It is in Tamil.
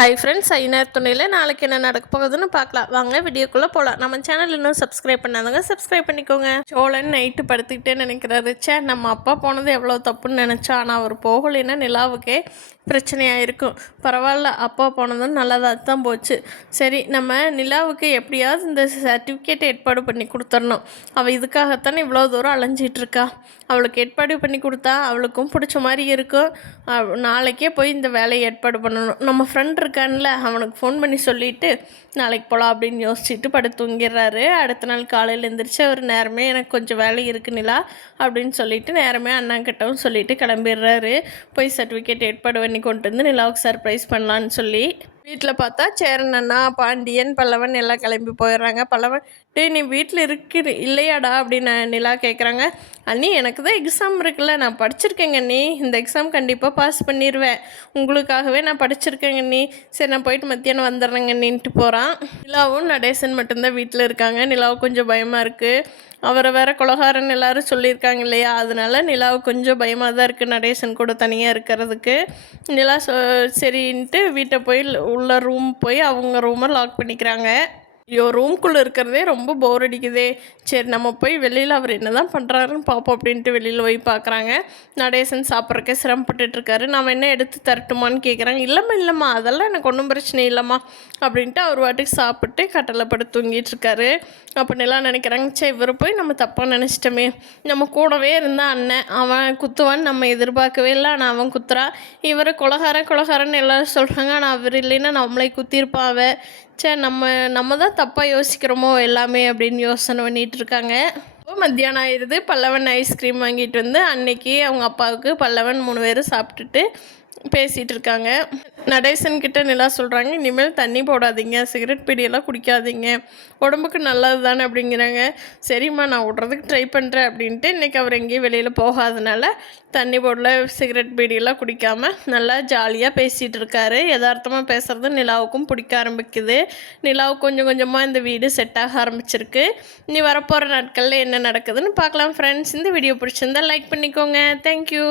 ஹாய் ஃப்ரெண்ட்ஸ், ஐநர் துணையில் நாளைக்கு என்ன நடக்க போகுதுன்னு பார்க்கலாம். வாங்க வீடியோக்குள்ளே போகலாம். நம்ம சேனல் இன்னும் சப்ஸ்கிரைப் பண்ணாதவங்க சப்ஸ்கிரைப் பண்ணிக்கோங்க. சோழன் நைட்டு படுத்துக்கிட்டே நினைக்கிறாரு, நம்ம அப்பா போனது எவ்வளோ தப்புன்னு நினச்சா, ஆனால் அவர் போகலைன்னா நிலாவுக்கே பிரச்சனையாக இருக்கும். பரவாயில்ல, அப்பா போனதும் நல்லதாக தான் போச்சு. சரி, நம்ம நிலாவுக்கு எப்படியாவது இந்த சர்டிஃபிகேட் ஏற்பாடு பண்ணி கொடுத்துடணும். அவள் இதுக்காகத்தானே இவ்வளோ தூரம் அலைஞ்சிட்ருக்கா. அவளுக்கு ஏற்பாடு பண்ணி கொடுத்தா அவளுக்கும் பிடிச்ச மாதிரி இருக்கும். நாளைக்கே போய் இந்த வேலையை ஏற்பாடு பண்ணணும். நம்ம ஃப்ரெண்ட் இருக்கான்ல, அவனுக்கு ஃபோன் பண்ணி சொல்லிவிட்டு நாளைக்கு போகலாம் அப்படின்னு யோசிச்சுட்டு படுத்து தூங்கிடுறாரு. அடுத்த நாள் காலையில் எழுந்திரிச்சு அவர் நேரமே எனக்கு கொஞ்சம் வேலை இருக்கு நிலா அப்படின்னு சொல்லிட்டு நேரமே அண்ணாங்கிட்டவும் சொல்லிவிட்டு கிளம்பிடுறாரு. போய் சர்டிஃபிகேட் ஏற்பாடு பண்ணி கொண்டு வந்து நிலாவுக்கு சர்ப்ரைஸ் பண்ணலான்னு சொல்லி வீட்டில் பார்த்தா சேரன் அண்ணா, பாண்டியன், பல்லவன் எல்லாம் கிளம்பி போயிடுறாங்க. பல்லவன், நீ வீட்டில் இல்லையாடா அப்படின்னு நிலா கேட்குறாங்க. அண்ணி, எனக்கு தான் எக்ஸாம் இருக்குல்ல, நான் படிச்சிருக்கேங்க அண்ணி, இந்த எக்ஸாம் கண்டிப்பாக பாஸ் பண்ணிடுவேன், உங்களுக்காகவே நான் படிச்சிருக்கேங்க அண்ணி, சரி நான் போயிட்டு மத்தியானம் வந்துடுறேங்க அண்ணின்ட்டு போகிறான். நிலாவும் நடேசன் மட்டும்தான் வீட்டில் இருக்காங்க. நிலாவுக்கு கொஞ்சம் பயமாக இருக்குது. அவரை வேற கொலகாரன் எல்லாரும் சொல்லியிருக்காங்க இல்லையா, அதனால நிலாவுக்கு கொஞ்சம் பயமாக தான் இருக்குது நடேசன் கூட தனியாக இருக்கிறதுக்கு. நிலா சரின்ட்டு வீட்டை போய் உள்ள ரூம் போய் அவங்க ரூமை லாக் பண்ணிக்கிறாங்க. ஐயோ, ரூம்குள்ளே இருக்கிறதே ரொம்ப போர் அடிக்குதே. சரி, நம்ம போய் வெளியில் அவர் என்ன தான் பண்ணுறாருன்னு பார்ப்போம் அப்படின்ட்டு வெளியில் போய் பார்க்குறாங்க. நடேசன் சாப்பிட்றக்கே சிரமப்பட்டுருக்காரு. நான் என்ன எடுத்து தரட்டுமான்னு கேட்குறாங்க. இல்லைம்மா அதெல்லாம் எனக்கு ஒன்றும் பிரச்சனை இல்லைம்மா அப்படின்ட்டு அவர் வாட்டுக்கு சாப்பிட்டு கட்டளை படுத்து தூங்கிட்டுருக்காரு. அப்போ எல்லாம் நினைக்கிறாங்க, சரி இவர் போய் நம்ம தப்பாக நினச்சிட்டோமே, நம்ம கூடவே இருந்தால் அண்ணன் அவன் குத்துவான்னு நம்ம எதிர்பார்க்கவே இல்லை, ஆனால் அவன் குத்துறா. இவரை கொலகாரன் எல்லோரும் சொல்கிறாங்க, ஆனால் அவர் இல்லைன்னா நம்மளை குத்திருப்பாவ. சரி, நம்ம தான் தப்பாக யோசிக்கிறோமோ எல்லாமே அப்படின்னு யோசனை பண்ணிகிட்ருக்காங்க. இப்போ மத்தியானம் ஆயிடுது. பல்லவன் ஐஸ்கிரீம் வாங்கிட்டு வந்து அன்னைக்கு அவங்க அப்பாவுக்கு பல்லவன் 3 பேரும் சாப்பிட்டுட்டு பேசிகிட்டு இருக்காங்க. நடேசன்கிட்ட நிலா சொல்கிறாங்க, இனிமேல் தண்ணி போடாதீங்க, சிகரெட் பீடியெல்லாம் குடிக்காதீங்க, உடம்புக்கு நல்லது தானே அப்படிங்கிறாங்க. சரிம்மா, நான் விட்றதுக்கு ட்ரை பண்ணுறேன் அப்படின்ட்டு இன்றைக்கி அவர் எங்கேயும் வெளியில் போகாதனால தண்ணி போடல, சிகரெட் பீடியெல்லாம் குடிக்காமல் நல்லா ஜாலியாக பேசிகிட்டு இருக்காரு. யதார்த்தமாக பேசுகிறது நிலாவுக்கும் பிடிக்க ஆரம்பிக்குது. நிலாவுக்கு கொஞ்சம் கொஞ்சமாக இந்த வீடு செட் ஆக ஆரம்பிச்சிருக்கு. இனி வரப்போகிற நாட்களில் என்ன நடக்குதுன்னு பார்க்கலாம் ஃப்ரெண்ட்ஸ். இந்த வீடியோ பிடிச்சிருந்தால் லைக் பண்ணிக்கோங்க. தேங்க்யூ.